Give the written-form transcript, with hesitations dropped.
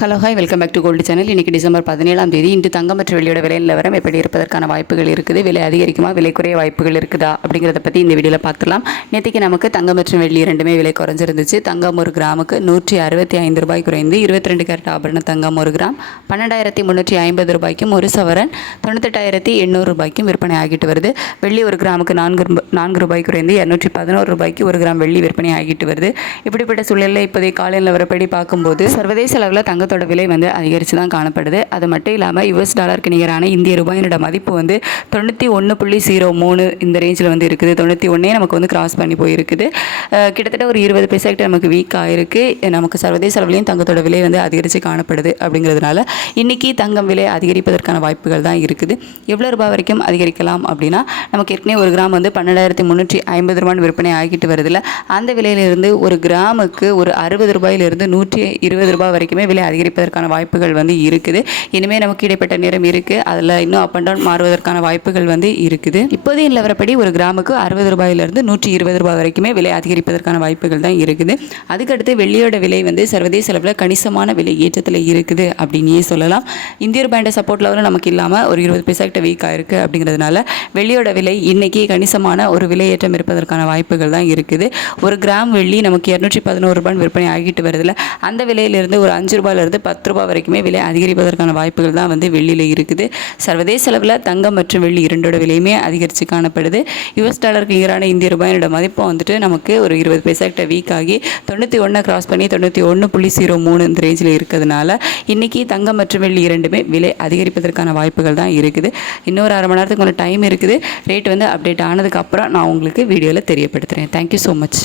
Hello hi welcome back to gold channel. இன்றைக்கி December 17ஆம் தேதி இன்று தங்கம் மற்றும் வெள்ளியோட விலை நிலவரம் எப்படி இருப்பதற்கான வாய்ப்புகள் இருக்குது, விலை அதிகரிக்குமா விலை குறைய வாய்ப்புகள் இருக்குதா அப்படிங்கிறத பற்றி இந்த வீடியோவில் பார்த்துலாம். நேற்றுக்கு நமக்கு தங்கம் மற்றும் வெள்ளி ரெண்டுமே விலை குறைஞ்சிருந்துச்சு. தங்கம் ஒரு கிராமுக்கு 165 ரூபாய் குறைந்து 22 கேரட் ஆபரண தங்கம் ஒரு கிராம் 12,350 ரூபாய்க்கும், ஒரு சவரன் 98,800 ரூபாய்க்கும் விற்பனை ஆகிட்டு வருது. வெள்ளி ஒரு கிராமுக்கு 4 ரூபாய் குறைந்து 211 ரூபாய்க்கு ஒரு கிராம் வெள்ளி விற்பனை ஆகிட்டு வருது. இப்படிப்பட்ட சூழலில் இப்போதைய காலை நிலவரப்படி பார்க்கும்போது சர்வதேச அளவில் தங்கத்தோட விலை அதிகரித்து தான் காணப்படுது. அது மட்டும் இல்லாமல் US டாலருக்கு நிகரான இந்திய ரூபாயினோட மதிப்பு 91.03 இந்த ரேஞ்சில் இருக்குது. 91 நமக்கு கிராஸ் பண்ணி போயிருக்குது. கிட்டத்தட்ட ஒரு 20 பைசா கிட்ட நமக்கு வீக் ஆயிருக்கு. நமக்கு சர்வதேச அளவிலையும் தங்கத்தோட விலை அதிகரித்து காணப்படுது. அப்படிங்கிறதுனால இன்னைக்கு தங்கம் விலை அதிகரிப்பதற்கான வாய்ப்புகள் தான் இருக்குது. எவ்வளோ ரூபாய் வரைக்கும் அதிகரிக்கலாம் அப்படின்னா, நமக்கு ஏற்கனவே ஒரு கிராம் 12,350 ரூபான்னு விற்பனை ஆகிட்டு வருதுல, அந்த விலையிலிருந்து ஒரு கிராமுக்கு ஒரு 60 ரூபாயிலிருந்து 120 ரூபாய் வரைக்குமே விலை அதிகரிப்பதற்கான வாய்ப்புகள் இருக்குது. இனிமேல் நமக்கு இடைப்பட்ட நேரம் இருக்குது, அதில் இன்னும் அப் அண்ட் டவுன் மாறுவதற்கான வாய்ப்புகள் இருக்குது. இப்போதைய நிலவரப்படி ஒரு கிராமுக்கு 60 ரூபாயிலிருந்து 120 ரூபாய் வரைக்குமே விலை அதிகரிப்பதற்கான வாய்ப்புகள் தான் இருக்குது. அதுக்கடுத்து வெள்ளியோட விலை சர்வதேச அளவில் கணிசமான விலை ஏற்றத்தில் இருக்குது அப்படின்னே சொல்லலாம். இந்திய ரூபாயோட சப்போர்ட் லெவலும் நமக்கு இல்லாமல் ஒரு 20 பைசா கிட்ட வீக் ஆயிருக்கு. அப்படிங்கிறதுனால வெள்ளியோட விலை இன்னைக்கு கணிசமான ஒரு விலையேற்றம் இருப்பதற்கான வாய்ப்புகள் தான் இருக்குது. ஒரு கிராம் வெள்ளி நமக்கு 211 ரூபாய் விற்பனை ஆகிட்டு வருதுல, அந்த விலையிலிருந்து ஒரு 5 ரூபாயிலிருந்து 10 ரூபாய் வரைக்குமே விலை அதிகரிப்பதற்கான வாய்ப்புகள் தான் வெள்ளியில் இருக்குது. சர்வதேச அளவில் தங்கம் மற்றும் வெள்ளி இரண்டோட விலையுமே அதிகரித்து காணப்படுது. US டாலருக்கு நிகரான இந்திய ரூபாயோட மதிப்பு நமக்கு ஒரு 20 பைசா கிட்ட வீக் ஆகி 91 கிராஸ் பண்ணி 91.03 இந்த ரேஞ்சில் இருக்கிறதுனால இன்னைக்கு தங்கம் மற்றும் வெள்ளி இரண்டுமே விலை அதிகரிப்பதற்கான வாய்ப்புகள் தான் இருக்குது. இன்னொரு அரை மணி நேரத்துக்கு டைம் இருக்குது. ரேட் அப்டேட் ஆனதுக்கப்புறம் நான் உங்களுக்கு வீடியோவில் தெரியப்படுத்துகிறேன். Thank you so much.